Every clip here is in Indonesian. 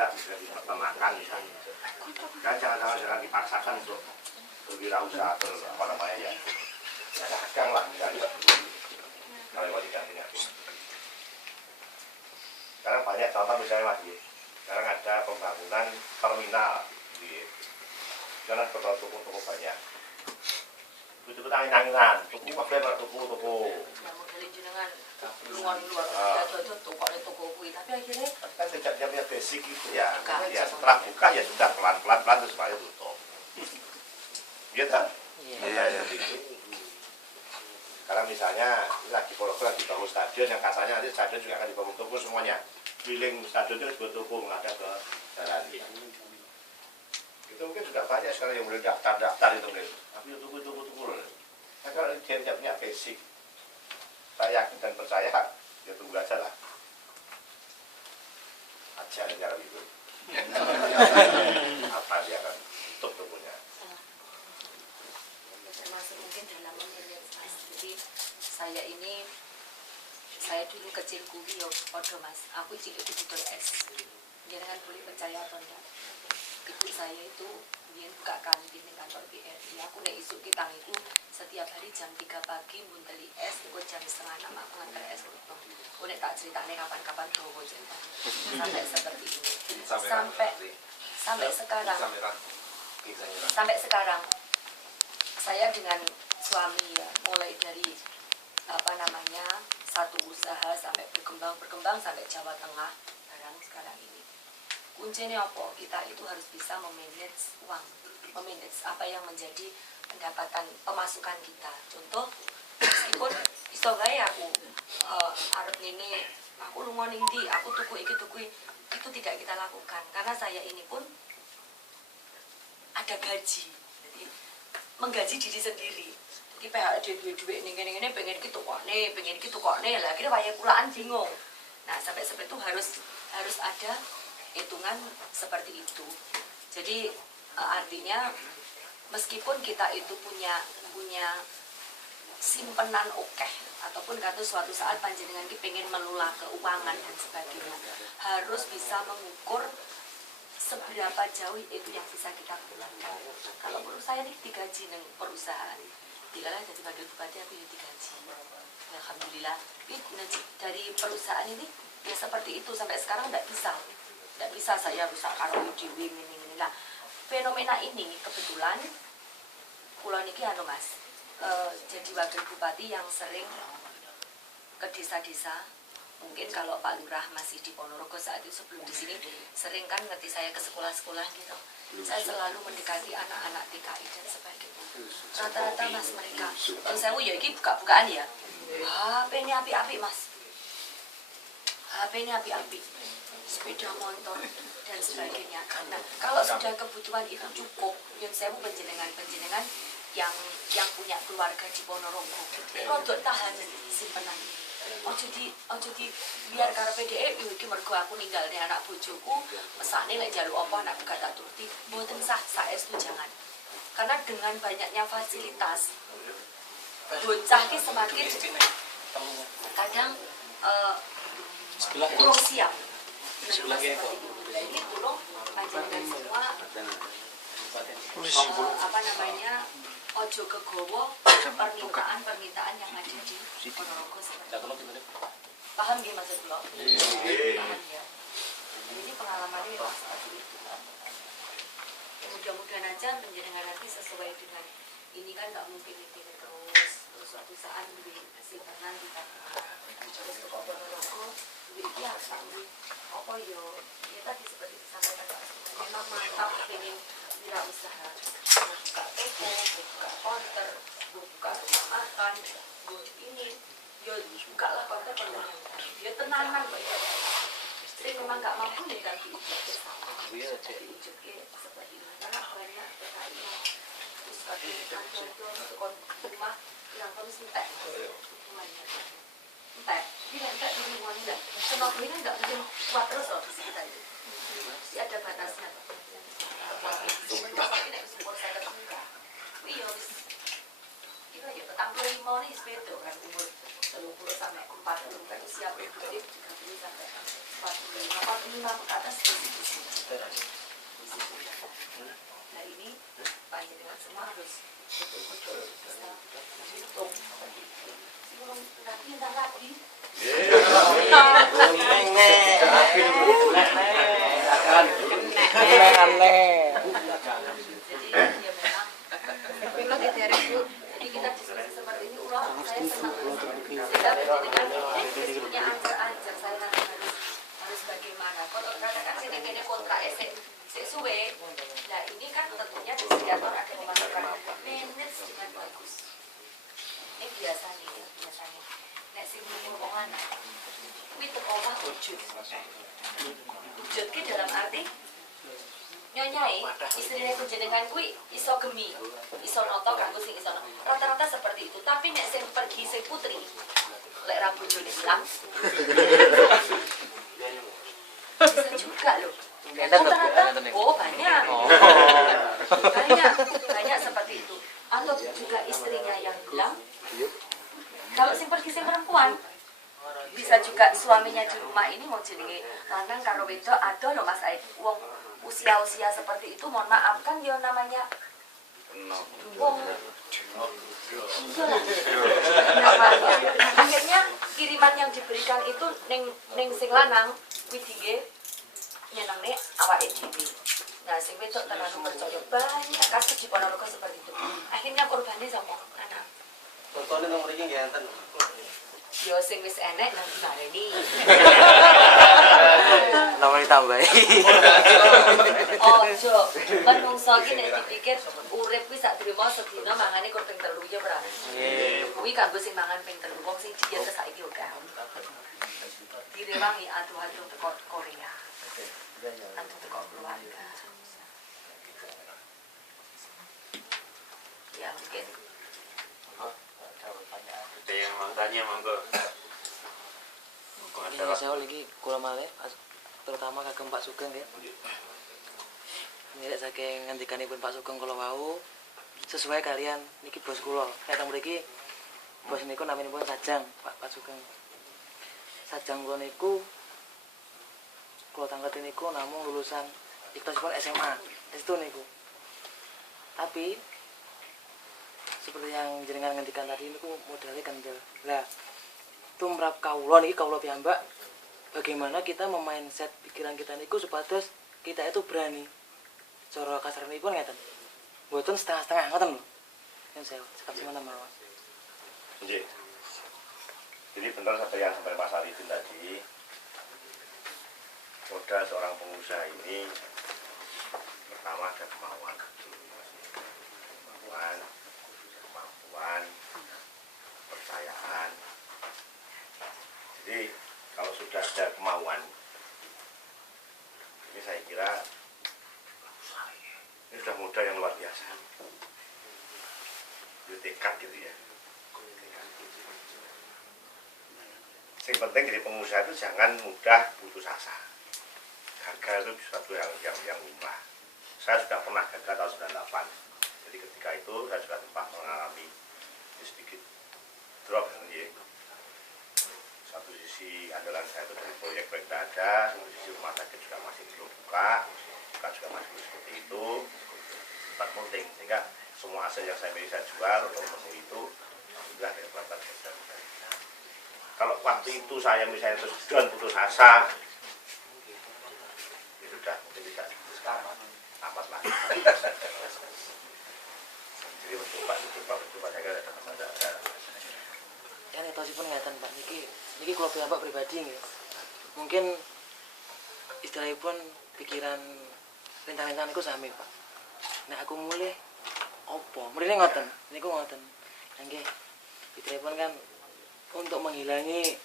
ada bisa dipertemakan misalnya. Kan jangan dipaksakan untuk berwirausaha atau apa namanya ya. Dagang lah misalnya. Kalau tidak punya. Sekarang banyak contoh misalnya Mas, sekarang ada pembangunan terminal di jalan toko-toko banyak. Itu angin-anginan, tuku kabeh tuku. Ya modelin jenengan luar toko kuwi, tapi akhirnya kan tidak punya basic itu ya. Ya setelah buka ya sudah pelan-pelan terus supaya tutup. Iya kan? Iya. Sekarang misalnya lagi bangun stadion yang katanya nanti stadion juga akan dibangun toko semuanya. Keliling stadion itu dibuat toko menghadap ke jalan. Itu mungkin sudah banyak sekarang yang boleh daftar itu mungkin. Tapi tunggu loh. Nah, kalau dia tidak punya basic, saya yakin dan percaya, ya tunggu aja lah. Aja cara itu. Apa dia akan tutup tokonya. Termasuk mungkin dalam memilih Mas. Jadi saya dulu kecil kuwi yo padha Mas. Aku cilik didol es. Jangan boleh percaya atau enggak. Ibu saya itu dia buka kantin di kantor BRI. Aku nek isuk kitang itu setiap hari jam 3 pagi munteli es, kok jam 5:30 aku nganter es gitu. Aku nek tak ceritane kapan-kapan dowo cerita. Sampai seperti ini. Sampai sekarang saya dengan suami ya mulai dari satu usaha sampai berkembang sampai Jawa Tengah sekarang ini. Kuncinya apa? Kita itu harus bisa memanage uang, memanage apa yang menjadi pendapatan pemasukan kita. Contoh, meskipun iso gawe aku arep ini, aku lunga ning ndi, aku tuku itu tidak kita lakukan karena saya ini pun ada gaji. Jadi menggaji diri sendiri. Jadi PHD duit ning ngene pengen iki tukokne lah akhirnya waya kulaan bingung. Nah, sampai seperti itu harus ada hitungan seperti itu. Jadi artinya meskipun kita itu punya simpenan okeh ataupun kata suatu saat panjenengan ki pengen melola keuangan dan sebagainya, harus bisa mengukur seberapa jauh itu yang bisa kita keluarkan. Kalau menurut saya nih digaji neng perusahaan, tidaklah jadi wakil bupati aku yang digaji. Alhamdulillah. Dari perusahaan ini ya seperti itu sampai sekarang tidak bisa saya rusak karo dewi ini. Nah, fenomena ini kebetulan pulau niki Mas jadi wakil bupati yang sering ke desa-desa. Mungkin kalau Pak Lurah masih di Ponorogo saat itu sebelum di sini sering kan ngerti saya ke sekolah-sekolah gitu. Saya selalu mendekati anak-anak TKI dan sebagainya. Rata-rata Mas mereka, saya ya ini buka-bukaan ya. HP ini api-api Mas. HP ini api-api. Sepeda motor dan sebagainya. Nah, kalau sudah kebutuhan itu cukup, yang saya mau penjenengan yang punya keluarga di Ponorogo, rodok tahan simpenan. Ojo di biar karo PDE iki mergo aku ninggal nih anak bojoku, mesane lek njaluk apa anak gak tak turuti, mboten sah saestu jangan. Karena dengan banyaknya fasilitas bocah ki semakin kadang kurang siap. Ini tolong panjenengan semua ojo kegowo permintaan yang ada di Ponorogo seperti itu. Paham gak maksud lo? Paham ya. Ini pengalamannya seperti itu. Mudah-mudahan aja penjenengan nanti sesuai dengan ini kan nggak mungkin ini terus suatu saat di simpenan kita terus ke Ponorogo ini harus ambil apa yo ya tadi seperti disampaikan Pak memang mantap pengen wirausaha buka toko, buka konter, buka rumah makan, ini yo buka lah konter ya tenanan Pak ya istri memang nggak mampu nih kan diujuk seperti ini karena banyak pertanyaan terus kadang untuk rumah yang harus entek ini entek di lingkungan enggak semua ini enggak mungkin kuat terus loh di kita itu mesti ada batasnya tapi nek umur saya ketemu enggak iya kita ya petang 25 nih sepeda kan umur 30 sampai 40 kan usia produktif 30 sampai 45 ke atas Nah ini panjenengan semua harus betul-betul bisa menghitung. Tapi entah rapi. Jadi ya memang kalau diterek Bu, jadi kita diskusi seperti ini ulah saya senang sehingga pendidikan punya ajar-ajar saya nanti harus bagaimana. Kalau katakan sini kontra suwe, nah ini kan tentunya disediator akan memasukkan manage dengan bagus. Ini biasanya. Nek sing ngomong anak, kuwi teko omah wujud. Wujud ki dalam arti nyonyai istrine panjenengan kuwi iso gemi, iso nata kanggo sing iso. Rata-rata seperti itu. Tapi nek sing pergi sing putri, lek ra bojone ilang. Bisa juga loh. Rata-rata oh banyak. Banyak seperti itu. Atau juga istrinya yang hilang. Kalau sing pergi sing perempuan bisa juga suaminya di rumah ini mau jenenge lanang karo wedok adoh lho Mas Aid. Wong usia-usia seperti itu mohon maaf kan ya namanya wong namanya. Akhirnya kiriman yang diberikan itu ning sing lanang kuwi dingge nyenengne awake dhewe. Nah, sing wedok terlalu percaya banyak kasus di Ponorogo seperti itu. Akhirnya korbannya sama anak. Contohnya nomor ini nggak enten. Yo sing wis enek nang dibareni. Nomor ditambahi. Ojo, menungso ki nek dipikir urip kuwi sak trimo sedina mangane kur ping 3 ya ora. Nggih. Kuwi kanggo sing mangan ping 3 wong sing diet saiki oke. Direwangi adu-adu teko Korea. Adu teko keluarga. Ya mungkin. Ada yang mau tanya monggo. Ini saya lagi kurang malih, terutama kagem Pak Sugeng ya. Ini saking ngendikanipun Pak Sugeng kula wau sesuai kalian niki bos kula. Nek teng mriki bos niku naminipun Sajang, Pak Sugeng. Sajang kula niku kula tanglet niku namung lulusan ikhlasipun SMA. Itu niku. Tapi seperti yang jenengan ngendikan tadi niku modalnya kendel. Lah tumrap kawula niki kawula piyambak bagaimana kita memindset pikiran kita niku supados kita itu berani. Cara kasaranipun ngeten. Mboten setengah-setengah ngoten lho. Yen saya cekap semono mawon. Nggih. Jadi benar apa yang sampai Mas Arifin tadi. Modal seorang pengusaha ini pertama ada kemauan, kepercayaan. Jadi kalau sudah ada kemauan, ini saya kira ini sudah modal yang luar biasa. Itu tekad gitu ya. Yang penting jadi pengusaha itu jangan mudah putus asa. Gagal itu sesuatu yang lumrah. Saya sudah pernah gagal tahun 98. Jadi ketika itu saya juga sempat mengalami sedikit drop ya. Satu sisi andalan saya itu dari proyek tidak ada, satu sisi rumah sakit juga masih belum buka juga masih seperti itu. Tempat penting sehingga semua hasil yang saya miliki saya jual untuk memenuhi itu sudah ada beberapa gagal. Kalau waktu itu saya misalnya terus down putus asa, ya sudah mungkin tidak sekarang apa lagi. Jadi mencoba saya kira ada. Ya nek tosipun ngeten Pak niki kula piyambak pribadi nggih. Mungkin istilahipun pikiran rencana niku sami Pak. Nek aku mulih opo? Mrene ngoten, niku ngoten. Nggih. Istilahipun kan untuk menghilangi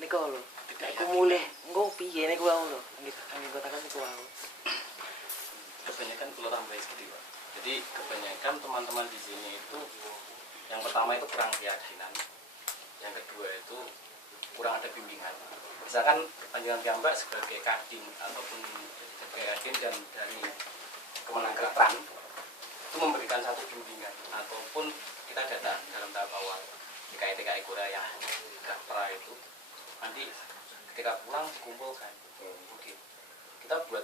niku lho, tidak aku mulih engko piye niku wae lho. Nggih katakan niku wae. Kebanyakan kalau tambahin sedikit Pak. Jadi kebanyakan teman-teman di sini itu yang pertama itu kurang keyakinan, yang kedua itu kurang ada bimbingan. Misalkan panjangan piyambak sebagai kadin ataupun sebagai kadin dan dari Kemenangkertan itu memberikan satu bimbingan ataupun kita data dalam tahap awal TKI Korea yang gak pernah itu nanti ketika pulang dikumpulkan. Oke.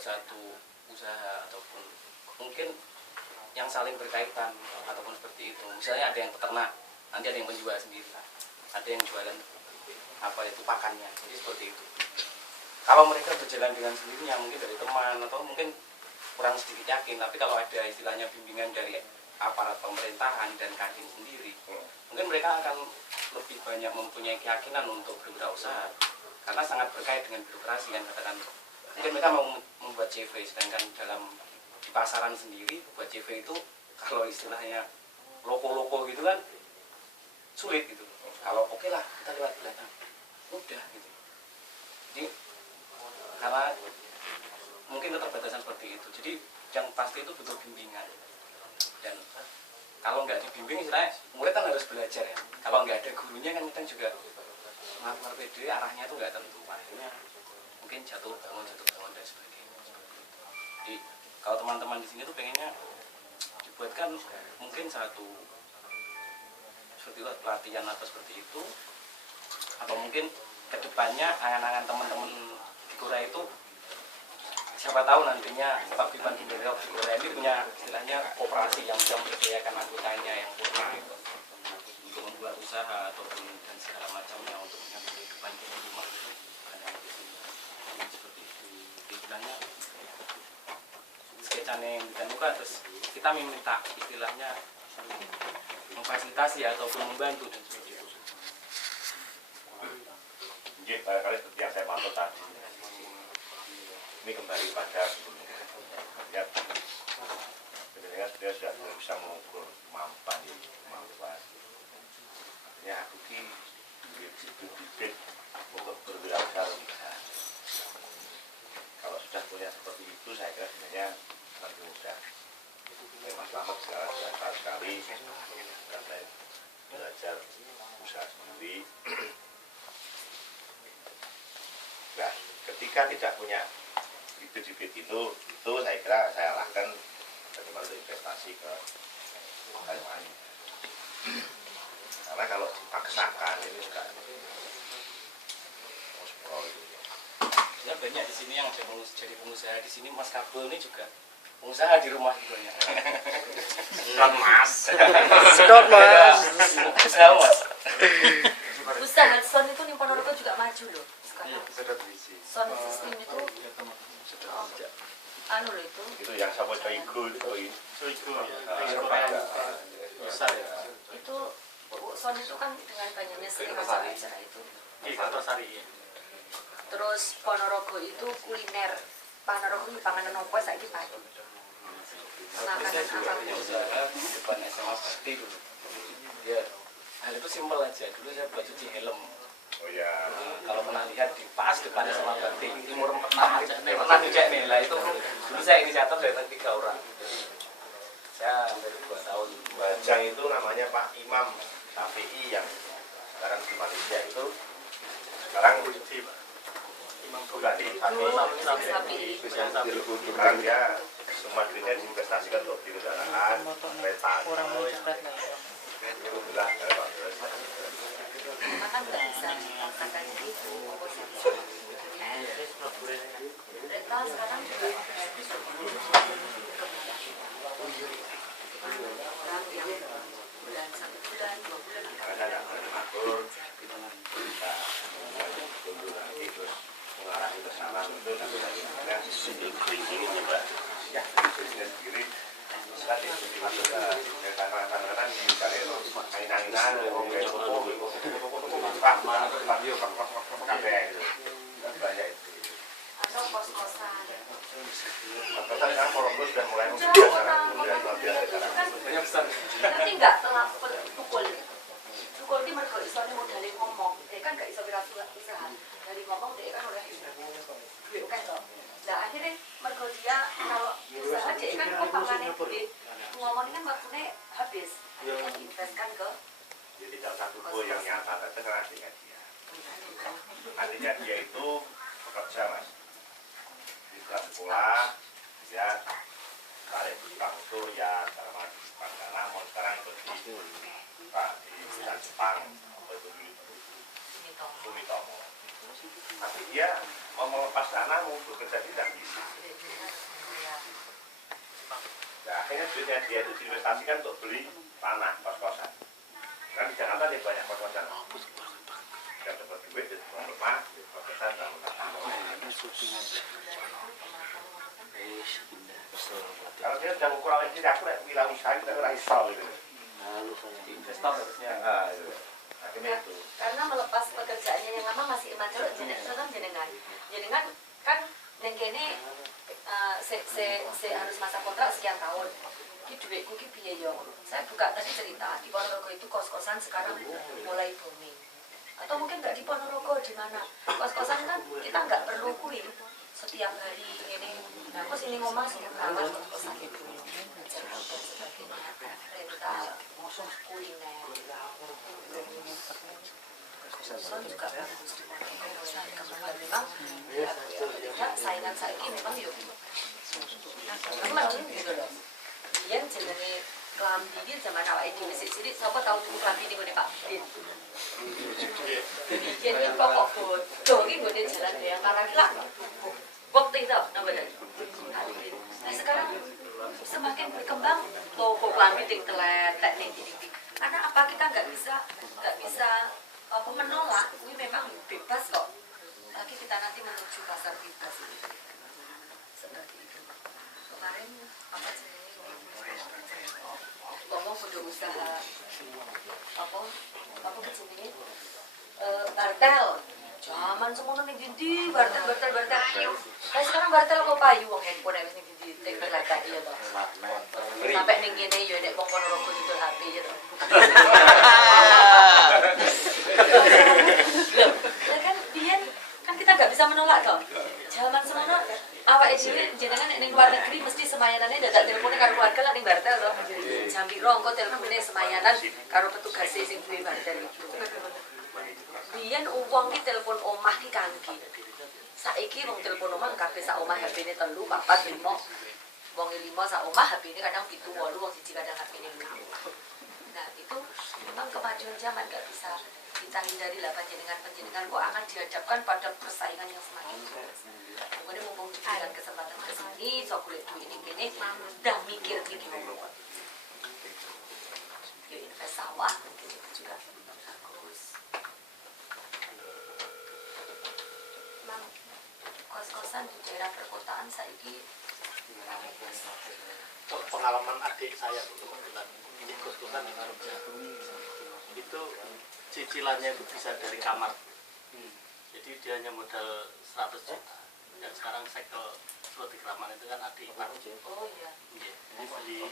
membuat satu usaha ataupun mungkin yang saling berkaitan ataupun seperti itu. Misalnya ada yang peternak, nanti ada yang menjual sendiri, ada yang jualan apa itu pakannya, jadi seperti itu. Kalau mereka berjalan dengan sendirinya mungkin dari teman atau mungkin kurang sedikit yakin, tapi kalau ada istilahnya bimbingan dari aparat pemerintahan dan kadin sendiri, mungkin mereka akan lebih banyak mempunyai keyakinan untuk berwirausaha karena sangat berkait dengan birokrasi kan, katakan mungkin mereka mau membuat CV, sedangkan dalam di pasaran sendiri buat CV itu kalau istilahnya loko-loko gitu kan sulit gitu. Kalau oke lah kita lewat belakang udah gitu. Jadi karena mungkin keterbatasan seperti itu, jadi yang pasti itu butuh bimbingan. Dan kalau nggak dibimbing istilahnya murid kan harus belajar ya, kalau nggak ada gurunya kan kita juga melakukan PD arahnya itu nggak tentu, akhirnya mungkin jatuh bangun dan sebagainya. Jadi kalau teman-teman di sini tuh pengennya dibuatkan mungkin satu seperti itu, pelatihan atau seperti itu, atau mungkin kedepannya angan-angan teman-teman di Korea itu siapa tahu nantinya Paguyuban Bendera Korea ini punya istilahnya koperasi yang bisa memberdayakan anggotanya yang purna gitu, untuk membuat usaha ataupun dan segala macamnya untuk menyambung kehidupan di rumah seperti itu. Istilahnya sketsanya yang ditemukan, terus kita meminta istilahnya memfasilitasi ataupun membantu dan seperti itu. Jadi barangkali seperti yang saya maksud tadi, ini kembali pada ya, sebenarnya dia sudah bisa mengukur kemampuan. Artinya aku ki bibit untuk berwirausaha. Kalau sudah punya seperti itu, saya kira sebenarnya lebih mudah. Mas Slamet sekarang sudah tahu sekali, saya belajar usaha sendiri. Nah, ketika tidak punya bibit itu saya kira saya arahkan bagaimana investasi ke Taiwan. Karena kalau dipaksakan ini juga Ya banyak di sini yang jadi pengusaha di sini. Mas Kabul ini juga pengusaha di rumah gitu ya. sedot mas. Sedot mas. Usaha mas. Usaha Son itu di Ponorogo juga maju loh sekarang. Son sistem itu anu loh itu yang sama Coigo Besar ya. itu Son itu kan dengan banyaknya seni acara itu. Di Kertosari. Terus Ponorogo itu kuliner. Ponorogo itu panganan apa saiki pagi. Makanan apapun. Depan SMA Bakti dulu. Ya, hal itu simpel aja. Dulu saya buat cuci helm. Oh ya. Kalau pernah lihat di pas depan SMA Bakti, timur pernah dicek nih lah itu. Dulu saya inisiator dari 3 orang. Saya hampir 2 tahun. Bajang itu namanya Pak Imam Syafi'i yang sekarang di Malaysia itu. Sekarang bukan di Sapi. Sekarang dia semua duitnya diinvestasikan untuk di kendaraan, kereta. Alhamdulillah. Makan nggak bisa mengatakan itu oposisi. Kereta sekarang juga orang yang bulan 1 bulan 2 bulan Karena tidak mengatur, kita tunggu nanti terus mengarah ke sana itu nanti ini juga ya sendiri tadi masuk ke tangan-tangan di kali mainan-mainan kayak banyak itu atau kos-kosan. kos-kosan sekarang Ponorogo sudah mulai Banyak besar. Nanti nggak telah pukul ini mereka istilahnya modalnya ngomong, dia kan nggak bisa usaha dari ngomong dia kan oleh duit kan toh. Nah akhirnya mereka dia kalau usaha dia kan kompangannya duit ngomongnya kan waktunya habis, akhirnya diinvestkan ke jadi dalam satu goal yang nyata itu kan artinya dia itu bekerja mas di sekolah dia tarik Jepang itu ya karena namun sekarang itu di Jepang atau itu di Sumitomo tapi dia mau melepas tanah mau bekerja tidak bisa duitnya dia itu diinvestasikan untuk beli tanah kos-kosan. Kan di Jakarta dia banyak kos-kosan. Dia dapat duit dari rumah, kos-kosan, kalau dia sudah kurang lebih aku wirausaha kita ora iso gitu. Investor harusnya. Akhirnya itu. Karena melepas pekerjaannya yang lama masih macam jenengan kan yang kene harus masa kontrak sekian tahun. Ki duitku ki piye yo? Saya buka tadi cerita di Ponorogo itu kos-kosan sekarang mulai booming. Atau mungkin nggak di Ponorogo, di mana kos-kosan kan kita nggak perlu kuing setiap hari ini. Nah, aku sini ngomong sini kamar kos-kosan itu rental kuliner kos-kosan juga bagus di Ponorogo. Karena memang saingan saya ini memang yuk memang gitu loh. Yang jenenge kelambi iki zaman awake dhewe sithik sapa tau tuku kelambi ning ngene Pak Din. Biyen iki pokok bodo iki nggone jalan yang karena gila. Waktu itu napa dan. Nah sekarang semakin berkembang toko kelambi ting teletek ning gini. Karena apa kita nggak bisa apa menolak, ini memang bebas kok. Lagi kita nanti menuju pasar bebas ini. Seperti itu. Kemarin apa jenenge ngomong sudah usaha apa kecilnya bartel zaman semono ning ndi bartel tapi sekarang bartel kok payu wong handphone wis ning ndi tek lek iya to sampai ning kene yo nek wong Ponorogo didol HP ya to lho kan biyen kan kita nggak bisa menolak toh zaman semono awake dhewe jenengan ning luar negeri mesti semayanane dadak telepone karo keluarga lan ning bartel to. Jam piro engko telepone semayanan karo petugas sing duwe bartel itu. Biyen wong ki telepon omah ki kangge. Saiki wong telepon omah kabeh sak omah HP-ne 3, 4, 5. Wong 5 sak omah HP-ne kadang 7, 8, wong siji kadang HP-ne 5. Nah, itu memang kemajuan zaman nggak bisa kita hindari lah panjenengan kok akan dihadapkan pada persaingan yang semakin keras. Kemudian mumpung diberikan kesempatan ke sini, so kulit duit ini udah mikir ngomong. Yuk invest sawah mungkin itu juga bagus. Memang kos-kosan di daerah perkotaan saiki pengalaman adik saya kebetulan di kos-kosan di Jogja itu cicilannya itu bisa dari kamar, jadi dia hanya modal 100 juta dan sekarang segel seperti Kraman itu kan adik ipar. Oh iya. Jadi beli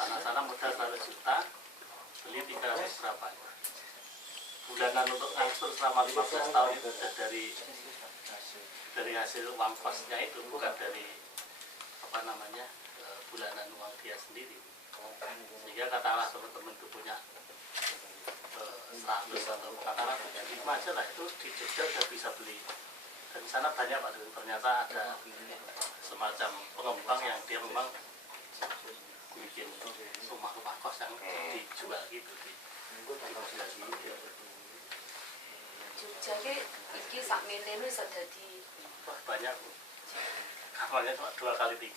tanah sana modal 100 juta, beli 300 berapa bulanan untuk angsur selama 15 tahun itu dari hasil uang kosnya itu, bukan dari bulanan uang dia sendiri. Sehingga katakanlah teman-teman itu punya 100 atau katakanlah punya 5 aja lah, itu di Jogja sudah bisa beli. Dan di sana banyak Pak, ternyata ada semacam pengembang yang dia memang bikin rumah-rumah kos yang dijual gitu di sebelah sini. Jogja iki sakmene wis dadi banyak. Awalnya cuma 2 kali 3.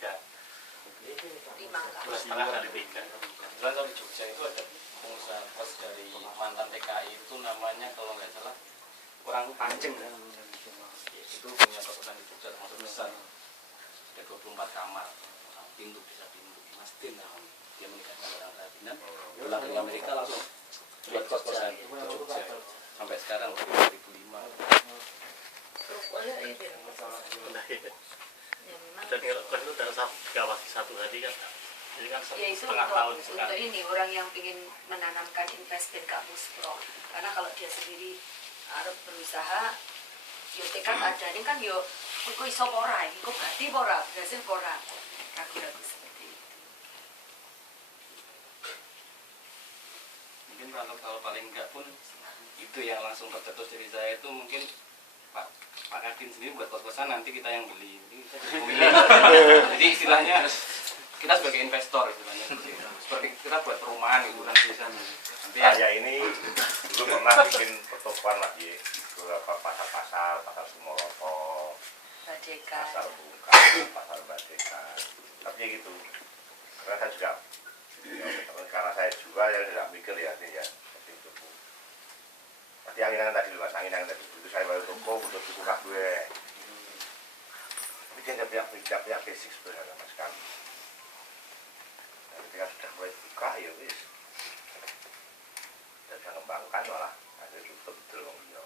5 kali. 2,5 kali 3. Kebetulan kalau di Jogja itu ada pengusaha kos dari mantan TKI itu namanya kalau nggak salah orang Panceng. Itu punya kosan di Jogja termasuk besar. Ada 24 kamar, pintu bisa pintu. Mas Tin namanya. Dia menikahkan orang Rabinan. Pulang dari Amerika langsung buat kos-kosan di Jogja. Sampai sekarang 2005. Dan kalau kos itu dalam gawat 1 hari kan, jadi kan Ya itu setengah tahun untuk sekali. ini orang yang ingin menanamkan investment kampus pro, karena kalau dia sendiri harus berusaha, yo tekad ada ini kan yo, kok iso pora, kok ganti pora, berhasil pora, ragu-ragu seperti itu. Mungkin kalau paling enggak pun itu yang langsung tercetus dari saya itu mungkin Pak Kadin sendiri buat kos-kosan, nanti kita yang beli. Jadi kita jadi pemilik. Jadi istilahnya kita sebagai investor istilahnya. Seperti kita buat perumahan itu nanti saya ini dulu pernah bikin pertokoan lah ya, beberapa pasar Sumoroto, Merdeka. pasar Bungka, pasar Merdeka. Tapi ya gitu, karena saya juga karena saya jual ya tidak mikir ya ini ya. Tadi angin-angin tadi mas, angin-angin tadi itu saya baru toko untuk buka gue. Tapi dia tidak basic sebenarnya mas kan. Dan ketika sudah mulai buka ya wis, dan saya kembangkan malah ada tutup betul ya.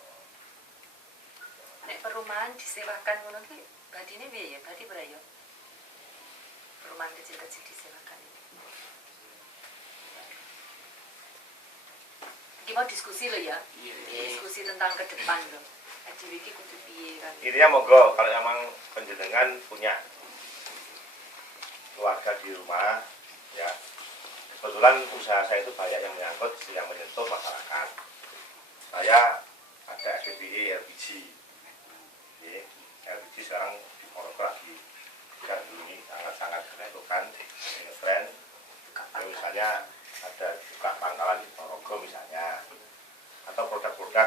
Nek perumahan disewakan ngono ki badine piye ya? Badi berapa ya? Perumahan kecil-kecil disewakan ini. Kita mau diskusi loh ya, diskusi tentang ke depan loh. Adewe iki kudu piye kan? Intinya monggo kalau emang penjenengan punya keluarga di rumah, ya kebetulan usaha saya itu banyak yang menyangkut, yang menyentuh masyarakat. Saya ada SPBE LPG, ya, LPG sekarang di Ponorogo lagi ini sangat-sangat menentukan, ini tren. Misalnya ada buka pangkalan di Ponorogo.